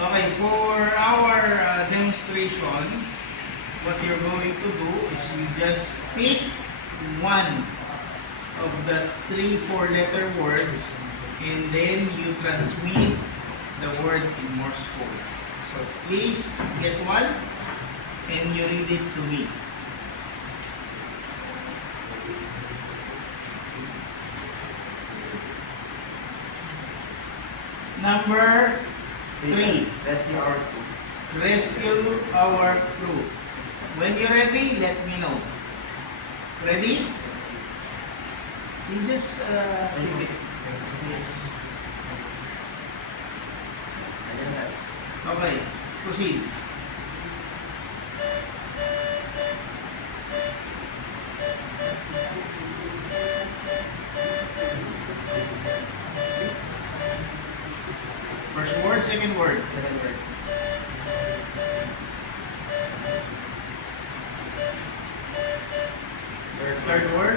Okay, for our demonstration, what you're going to do is you just pick one of the 3-4 letter words and then you transmit the word in Morse code. So please get one and you read it to me. Number 3. Rescue our crew. Rescue our crew. When you're ready, let me know. Ready? You just keep it. Yes. Okay, proceed. First word, second word. Third word.